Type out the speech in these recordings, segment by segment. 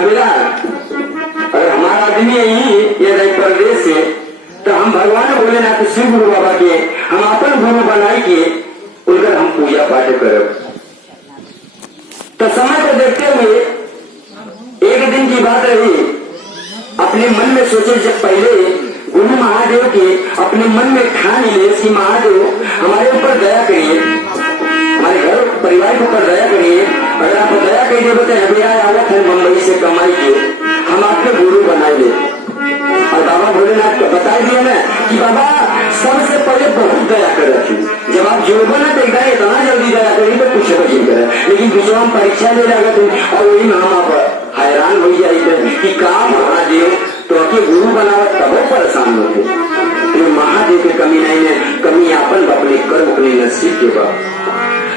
बेटा अगर हमारा आदमी यही ये रही प्रदेश से तो हम भगवान भोलेनाथ शिव गुरु बाबा के हम अपन गुरु बनाई के उनकर हम पूजा पाठ करब। तो समय को देखते हुए एक दिन की बात रही, अपने मन में सोचे जब पहले गुरु महादेव के अपने मन में ठान ले कि महादेव हमारे ऊपर दया करिए, हमारे घर परिवार के ऊपर दया करिए, अगर आप दया करिए बताए अभी आवत है मुंबई से कमाई के हम आपके गुरु बनाएंगे। और बाबा भोलेनाथ को बता दिया ना कि बाबा सबसे पहले बहुत दया कर रखी, जब आप जो बना तो इतना जल्दी दया करेंगे तो कुछ नहीं करे, लेकिन दूसरा हम परीक्षा ले जाएगा तुम और वही में हम आप हैरान हो जाएगा कि काम महादेव तो आपके गुरु बनावत तब परेशान होते। तो महादेव के कमी नहीं है, कमी अपन अपने कर्म अपने नसीब के बाद।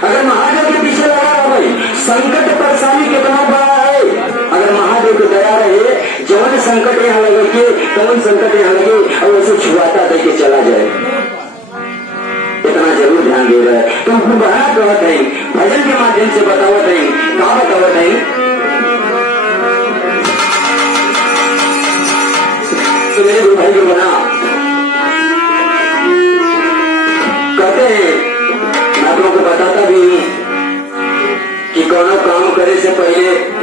अगर महादेव के पीछे लगा रहा भाई संकट परेशानी कितना बड़ा है, अगर महादेव की दया रहे जवन संकट यहाँ लगे के तवन संकट यहाँ लगे और उसे छुआता दे के चला जाए, इतना जरूर ध्यान दे रहा है। तो गुरुबाना कहते हैं भजन के माध्यम से बतावत है, कहा बतावत है तो मेरे गुरु भाई को बना कहते हैं, मैं आप लोगों को बताता भी हूँ कि कौन काम करे से पहले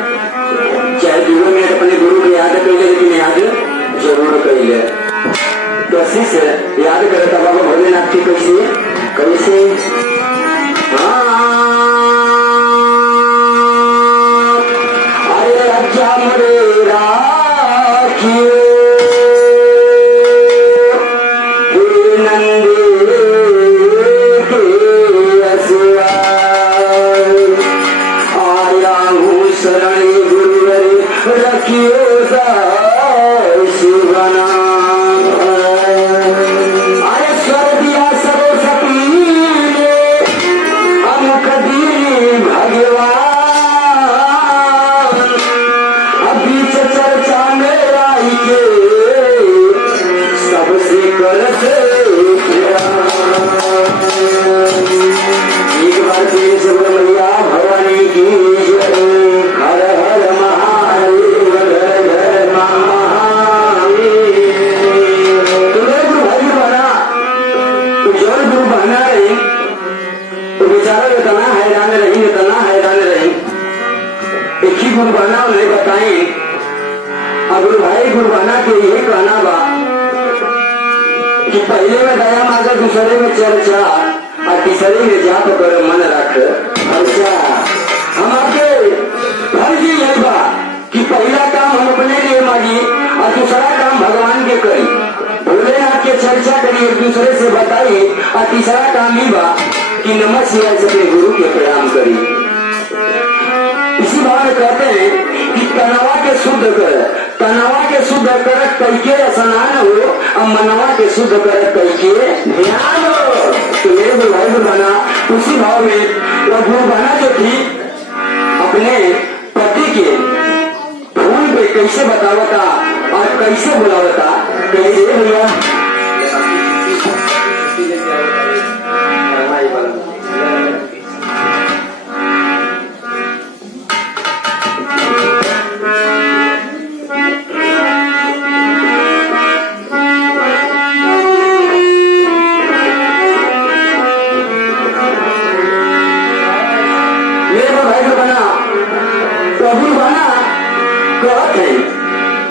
चाहे 2 मिनट अपने गुरु को याद कर ले, लेकिन याद जरूर कर ले। तो से याद करता बाबा भोलेनाथ की कैसे कैसे अरे अच्छा मरे राखियो गुरुबाना उन्हें बताएं। गुरु भाई गुरुबाना के ये कहना बा कि पहले में दया मांगा, दूसरे में चर्चा और तीसरे में जाप कर मन रख। अच्छा हम आपके फर्ज यही बा कि पहला काम हम अपने लिए मांगी और दूसरा काम भगवान के करी, भोलेनाथ के चर्चा करी, एक दूसरे से बताइए और तीसरा काम ही बा कि नमः शिवाय से अपने गुरु के प्रणाम करी। इसी भाव में कहते हैं कि तनावा के शुद्ध कर, तनावा के शुद्ध कर कैके स्नान हो और मनवा के शुद्ध कर कैके ध्यान हो। तो मेरे गुरु भाई गुरुबाना उसी भाव में गुरुबाना जो थी अपने पति के फूल पे कैसे बतावता और कैसे बुलावता, कैसे भैया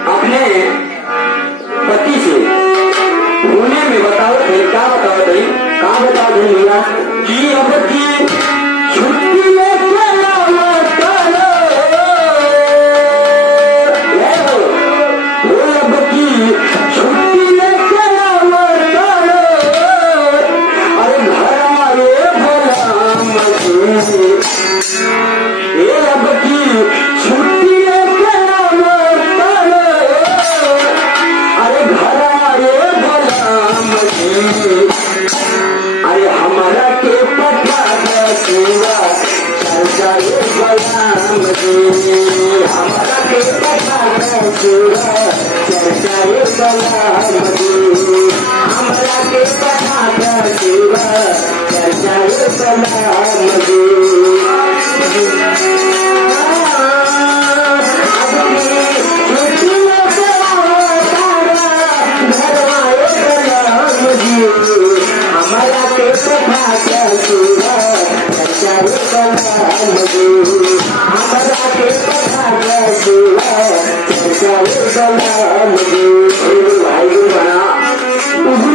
अपने पति से होने में बताओ थे, क्या बताओ थे, कहाँ बताओ थे भैया कि अब की छुट्टी में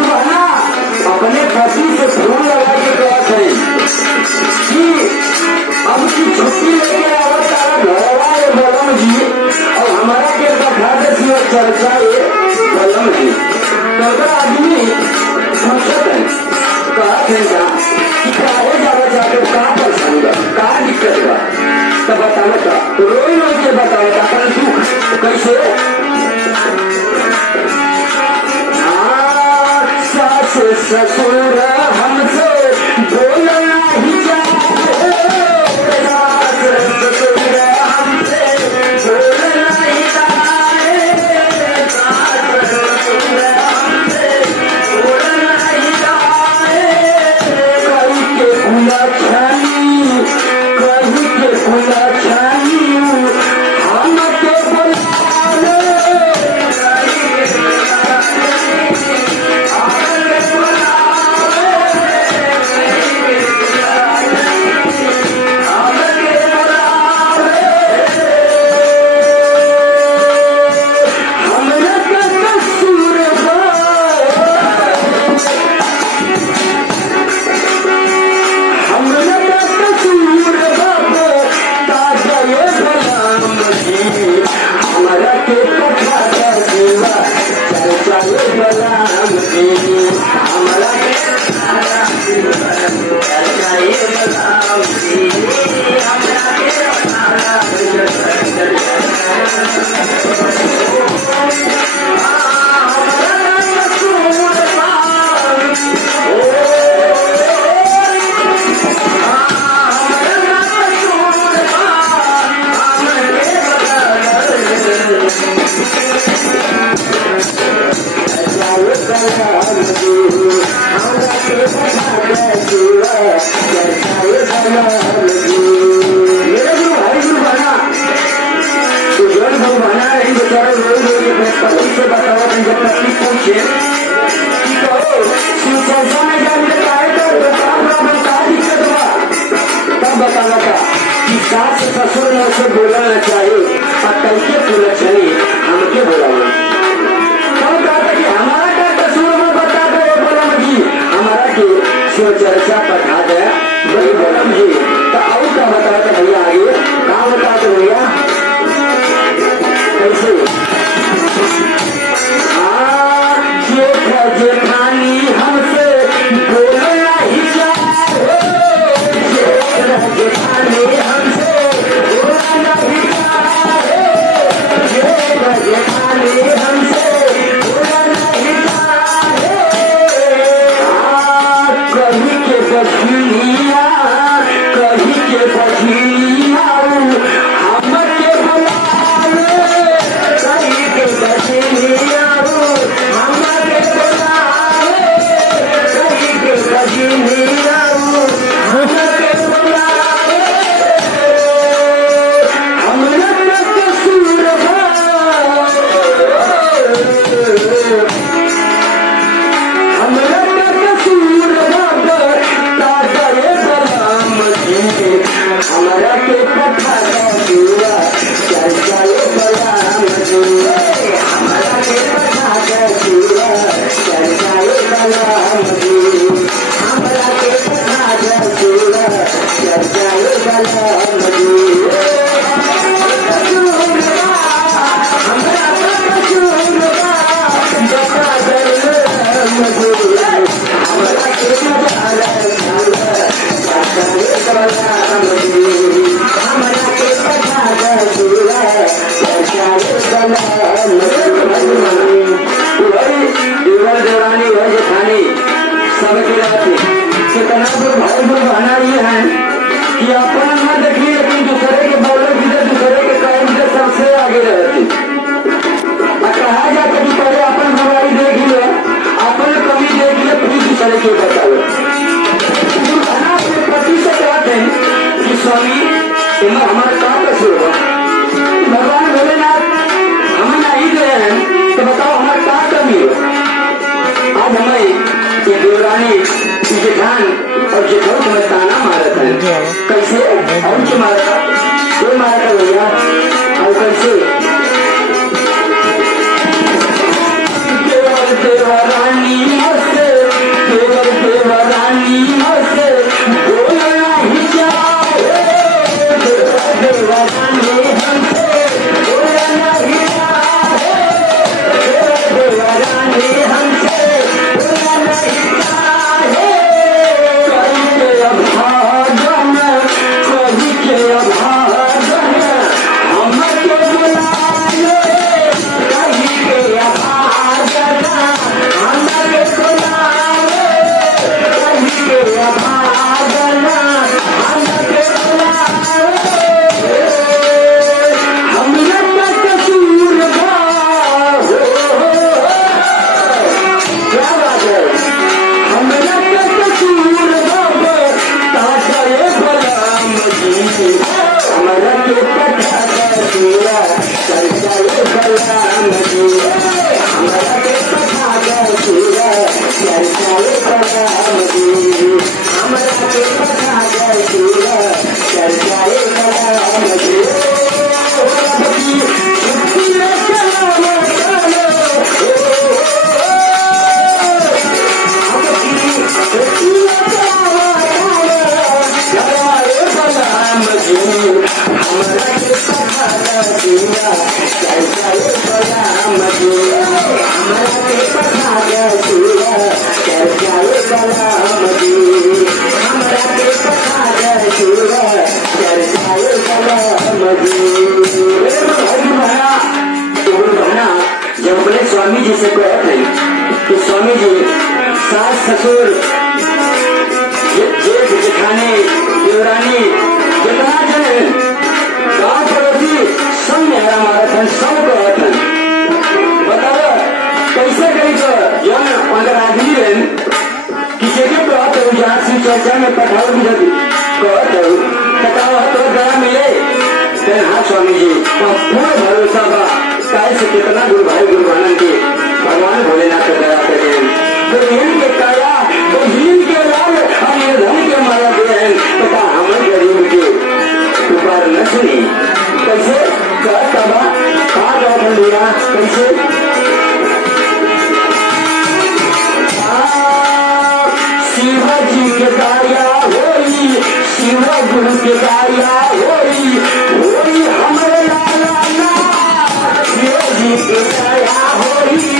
अपने पति से फोन लगा के कहा करें कि अब की छुट्टी लेके आओ तारा घरवा है बलम जी और हमारा के बता दे चर्चा है बलम जी तो आदमी समझत है कहा देगा कि काहे जावे जाके कहा परेशानी बा कहा दिक्कत बा तब बतावे का रोई रोई के बतावे का पर दुख कैसे सास ससुर हमसे बोलना ही चाहे सास ससुर हमसे बोलना ही चाहे सास ससुर हमसे बोलना ही चाहे कहीं के खुला छानी हम के बोलावे से बोलना चाहिए और कैसे बोलना चाहिए हमके बोलाना कौन कहता कि हमारा क्या कसूर में बता दो बोलम जी हमारा के शिव चर्चा पढ़ा दे वही बोलम जी तो और क्या बताते भैया आगे कहाँ बताते भैया कैसे जेठानी हमसे बोलना ही चाहे जेठानी हमसे बोलना ही चाहे जेठानी हमसे बोलना ही चाहे कभी के बछिया हम के बुलावे कभी के बछिया कि अपना न देखिए लेकिन दूसरे के बोले दूसरे के काम से सबसे आगे रहती कहा जाता कि पहले अपन भलाई देख लो अपन कमी देख लो फिर दूसरे के बताओ अपने पति से कहते हैं कि स्वामी तुम्हें हमारा काम कैसे होगा भगवान भोलेनाथ हमें नहीं दे रहे हैं तो बताओ हमारा क्या कमी हो आज हमें ये देवरानी जेठान और जेठो समझताना कि स्वामी जी सास ससुर जेठ जेठानी देवरानी जितना जन गांव पड़ोसी सब मेहरा मारथन सब कहथन बताओ कैसे करी तो जौन 15 आदमी रहन किसी के कहत हो जहाँ से चर्चा में पठाओ भी जब कहत हो बताओ तो गया मिले फिर हाँ स्वामी जी पूर्ण भरोसा बा काय से कितना गुरु भाई गुरुवानन के भगवान भोलेनाथ का दया करे तो इनके काया तो के लाल और ये धन के मारा दे तथा हम गरीब के पुकार न सुनी कैसे कहता बा कहा गौठन दिया कैसे शिवा जी के कार्या होई शिवा गुरु के कार्या होई होई हमारे लाला शिव जी के कार्या होई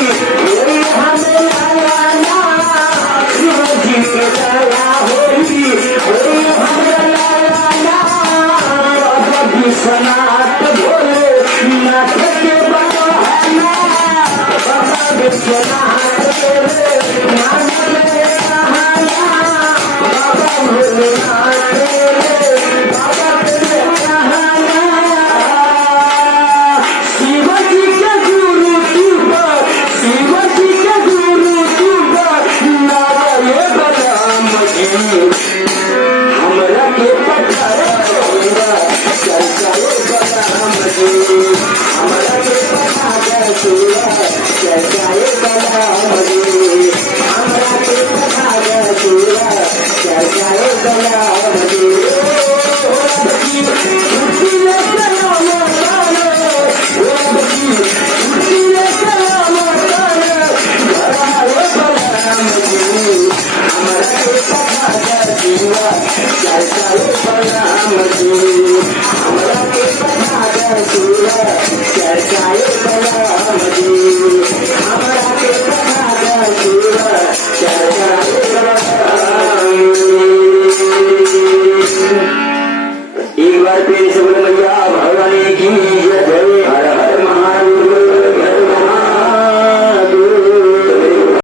होई हमारे लाला शिव जी के कार्या होई होई हमारे लाला बाबा विश्वनाथ